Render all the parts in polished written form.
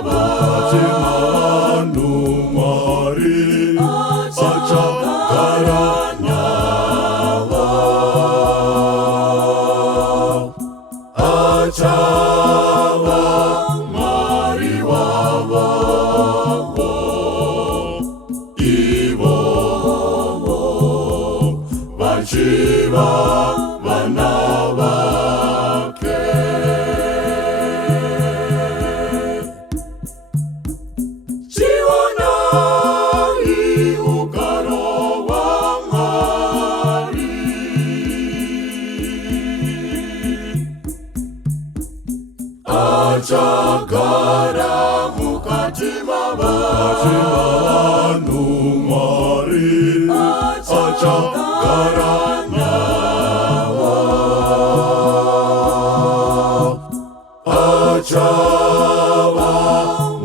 vanu Mwari achakaranyava achava Mwari wavo ivovo vachiva vana vake. Chionai ugaro wa Mwari, achagara mukati mavanu Mwari achakaranyava achava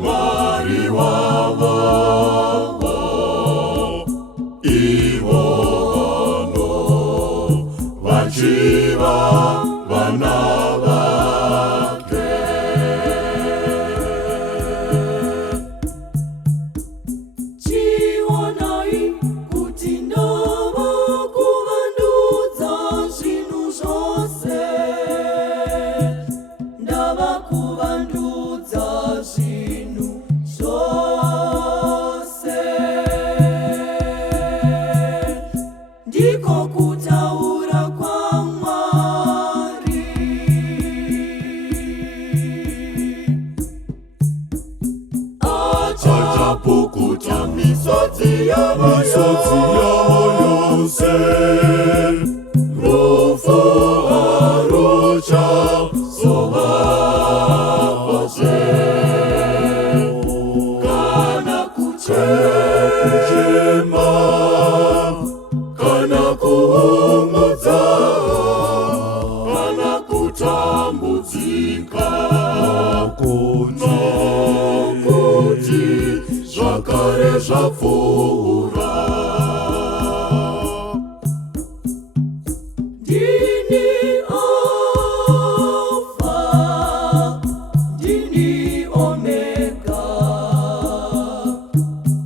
Mwari wavo ivovo vachiva vana vake. Chionai kuti ndava kuvandudza zvinhu zvose, ndava kuvandudza zvinhu zvose, ndiko kutaura kwaMwari. Achapukuta misodzi yavo yose, rufu haruchazovapazve, kana kuchema kana kuungudza kana kutambudzika, nokuti zvakare zvapfuura. Ndini Alpha, ndini Omega,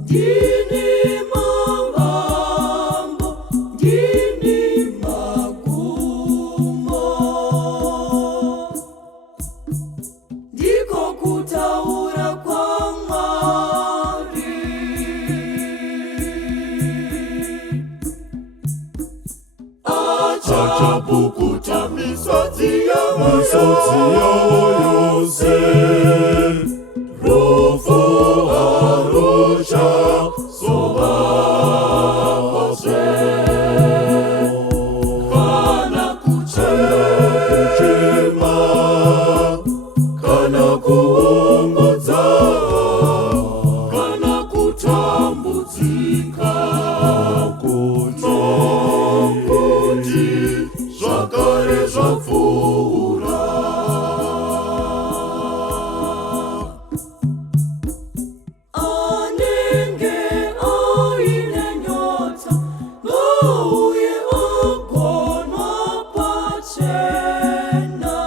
ndini mavambo, ndini magumo, ndiko kutaura kwaMwari. Achapukuta misodzi yavo yose, rufu haruchazovapazve, kana kuchema kana kuungudza kana kutambudzika, nokuti zvakare zvapfuura. Anenge aine nyota ngauye agonwa pachena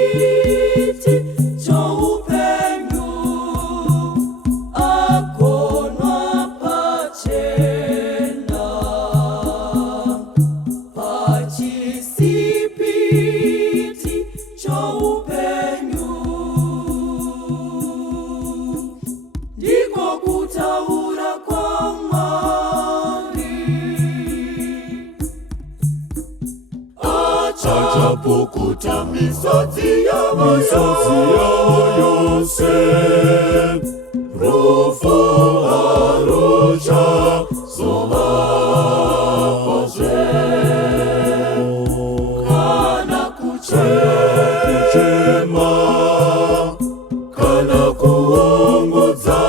pachisipiti choupenyu, agonwa pachena pachisipiti choupenyu, ndiko kutaura kwaMwari. Achapukuta misodzi yavo yose, rufu haruchazovapazve, kana kuchema kana kuungudza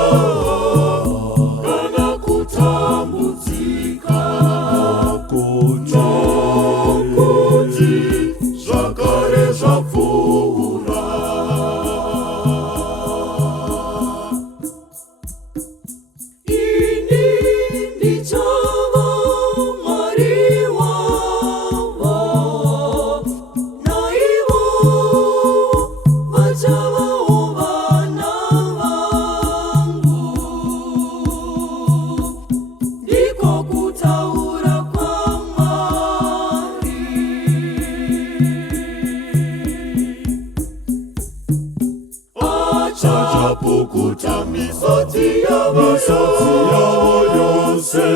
kana kutambudzika, nokuti zvakare zvapfuura. Ini ndichava Mwari wavo, naivo kuta misodzi yavo yose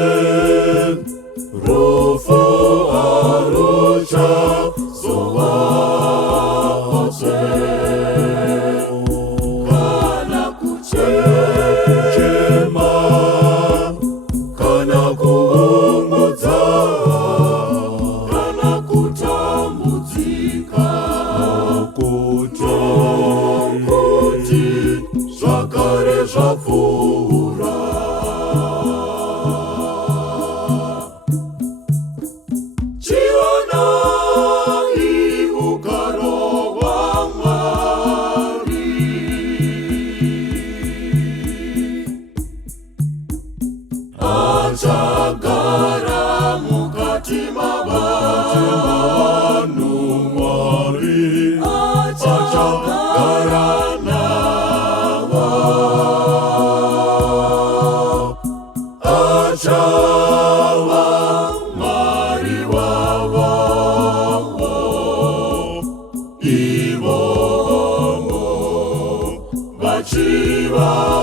rufu haruchazovaozve kana kuchema kana kuungudza kana kutambudzika kuti zvakare zvapfuura chionai ugaro hwaMwari achagara mukati mavanhu Mwari achagara navo achava Mwari wavo ivo vachiva